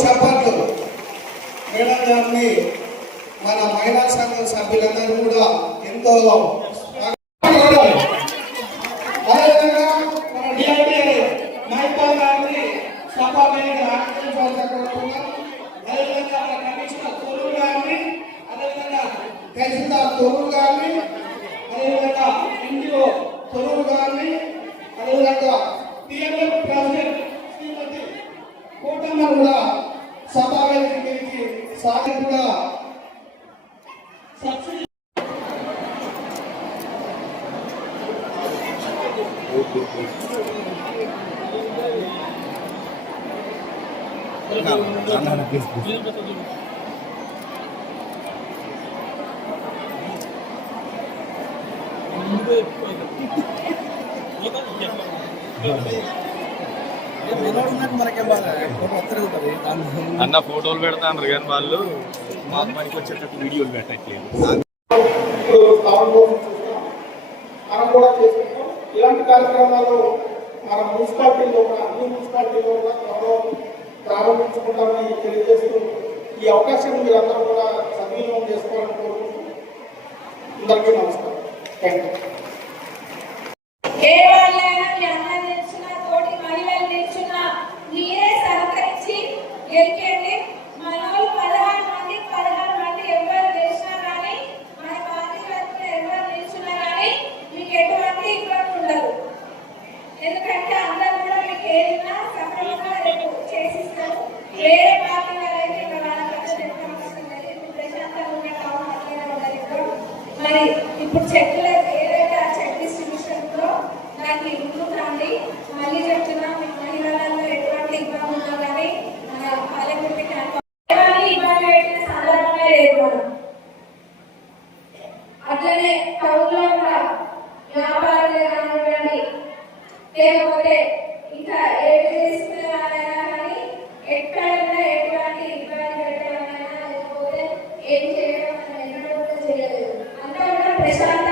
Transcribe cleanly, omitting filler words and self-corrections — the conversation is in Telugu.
చప్పట్లు మేడం గారిని మన మహిళా సంఘం సభ్యులందరూ కూడా ఎంతో అదేవిధంగా మన డిఆర్డీ మైపాల్ గారిని సభాపతిగా ఆహ్వానించాల్సిన అదేవిధంగా మన కమిషనర్ తొలూరు గారిని అదేవిధంగా తహసీల్దార్ తొలూరు గారిని అదేవిధంగా ఎన్జిఓ తొలూరు గారిని అదేవిధంగా టిఎంఎల్ ప్రెసిడెంట్ శ్రీమతి కోటమ్మ కూడా సభావేదికకి సాగి కూడా సబ్సిడీ అన్న ఫోటోలు పెడతాను కానీ వాళ్ళు మా అమ్మాయికి వచ్చేటట్టు వీడియోలు పెట్టట్లేదు. ఇలాంటి కార్యక్రమాలు మన మున్సిపాలిటీలో కూడా అన్ని మున్సిపాలిటీలో కూడా త్వరలో ప్రారంభించుకుంటామని తెలియజేస్తూ ఈ అవకాశం మీరందరూ కూడా సద్వినియోగం చేసుకోవాలని కోరుకుంటూ అందరికీ నమస్కారం. Thank you. ఎందుకంటే అందరూ కూడా మీకు ఏదైనా సఫలంగా చేసిస్తారు. వేరే పార్టీ అయితే ప్రశాంతంగా ఉండదు. మరి ఇప్పుడు చెట్లు ఏదైతే ఆ చెక్ డిస్ట్రిబ్యూషన్ లో దానికి ముందుకు రండి. మళ్ళీ చెప్తున్నా మీకు మహిళలలో ఎటువంటి ఇబ్బంది ఉన్నా కానీ పాలకుర్తి ఇబ్బంది పెట్టిన సందర్భమే లేదు. అట్లనే టౌన్లో కూడా వ్యాపారాలు కానివ్వండి లేకపోతే ఇంకా ఏది చేసుకునే వాళ్ళైనా కానీ ఎక్కడైనా ఎటువంటి ఇబ్బంది పెట్టడమైనా లేకపోతే ఏం చేయడం మనం ఎన్నడూ కూడా చేయలేదు. అంతా కూడా ప్రశాంత